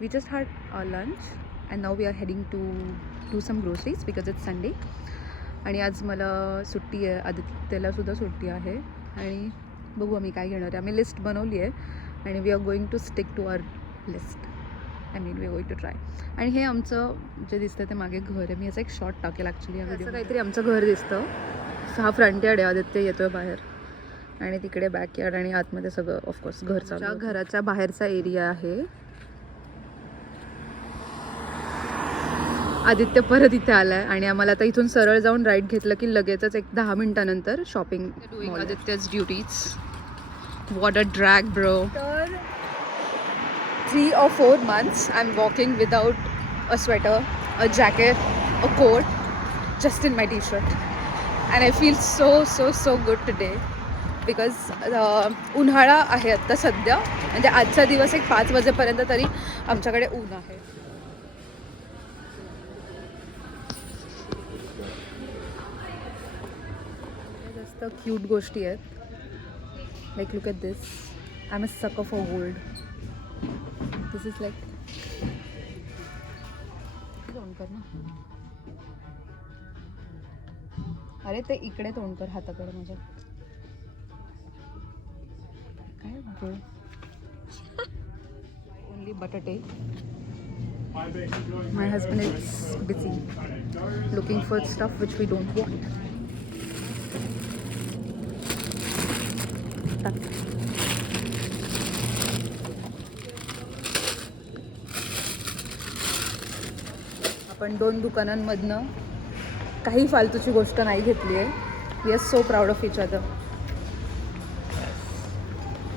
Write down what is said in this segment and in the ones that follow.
We just had lunch and now we are heading to do some groceries because it's Sunday. आणि आज मला सुट्टी आहे, आदित्यलासुद्धा सुट्टी आहे. आणि बघू आम्ही काय घेणार आहे. आम्ही लिस्ट बनवली आहे आणि we are going to stick to our list. I mean we are going to try. आणि हे आमचं जे दिसतं ते मागे घर आहे. मी याचा एक शॉर्ट टाकेल ॲक्च्युली. असं काहीतरी आमचं घर दिसतं. हा फ्रंट यार्ड आहे. आदित्य येतो आहे बाहेर आणि तिकडे बॅकयार्ड आणि आतमध्ये सगळं ऑफकोर्स घर चालू. घराच्या बाहेरचा एरिया आहे. आदित्य परत इथे आला आहे आणि आम्हाला आता इथून सरळ जाऊन राईड घेतलं की लगेचच एक 10 मिनिटानंतर shopping. Doing Aditya's duties. What a drag bro. तर 3 or 4 months I'm walking without a sweater, a jacket, a coat, just in my t-shirt. And I feel so good today because उन्हाळा आहे आता सध्या. म्हणजे आजचा दिवस एक 5 वाजेपर्यंत तरी आमच्याकडे ऊन आहे. जास्त क्यूट गोष्टी आहेत. Like look at this. I am a sucker for gold. This is like तोंड कर ना. अरे ते इकडे तोंड कर हाताकडे माझ्या. काय बोल. ओनली बटाटे. My husband is busy looking for stuff which we don't want. आपण 2 दुकानांमधनं काही फालतूची गोष्ट नाही घेतली आहे. We are so proud of each other.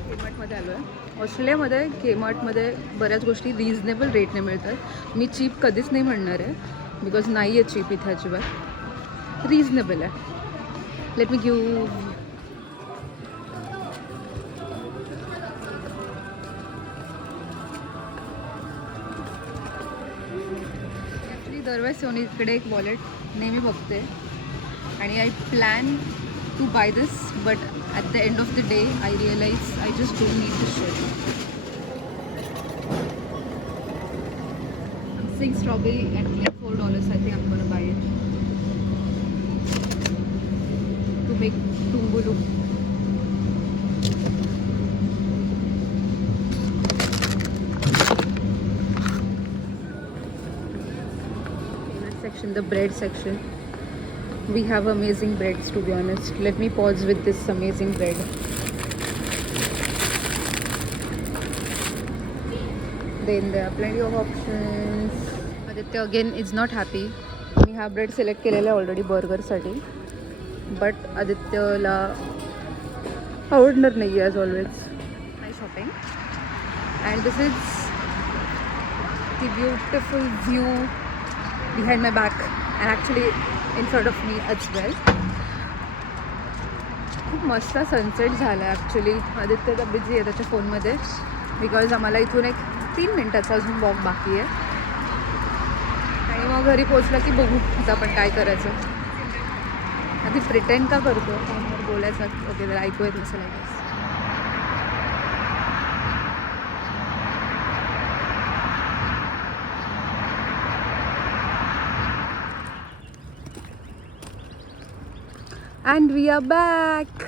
केमार्टमध्ये आलो आहे. ऑस्ट्रेलियामध्ये केमार्टमध्ये बऱ्याच गोष्टी रिजनेबल रेटने मिळतात. मी चीप कधीच नाही म्हणणार आहे बिकॉज नाही आहे चीप इथे अजिबात. रिजनेबल आहे. Let me give. दरवेळेस सोनीकडे एक वॉलेट नेहमी बघते आणि I plan to buy this but at the end of the day I realise I just don't need this shit. I'm seeing strawberry at like $4. I think I'm gonna buy it to make tumbulu. Section, the bread section. We have amazing breads, to be honest. Let me pause with this amazing bread. Then there are plenty of options. Aditya again is not happy. मी हा bread select केलेला आहे ऑलरेडी बर्गरसाठी बट आदित्यला आवडणार नाही as always. My shopping and this is the beautiful view behind my back and actually in front of me as well. खूप मस्त सनसेट झाला आहे ॲक्च्युली. आदित्य तर बिझी आहे त्याच्या फोनमध्ये बिकॉज आम्हाला इथून एक 3 मिनटाचा अजून वॉक बाकी आहे आणि मग घरी पोचलं की बघू आता आपण काय करायचं. आधी प्रिटेंड का करतो बोलायचं ओके जर ऐकू येत नसेल I guess. And we are back.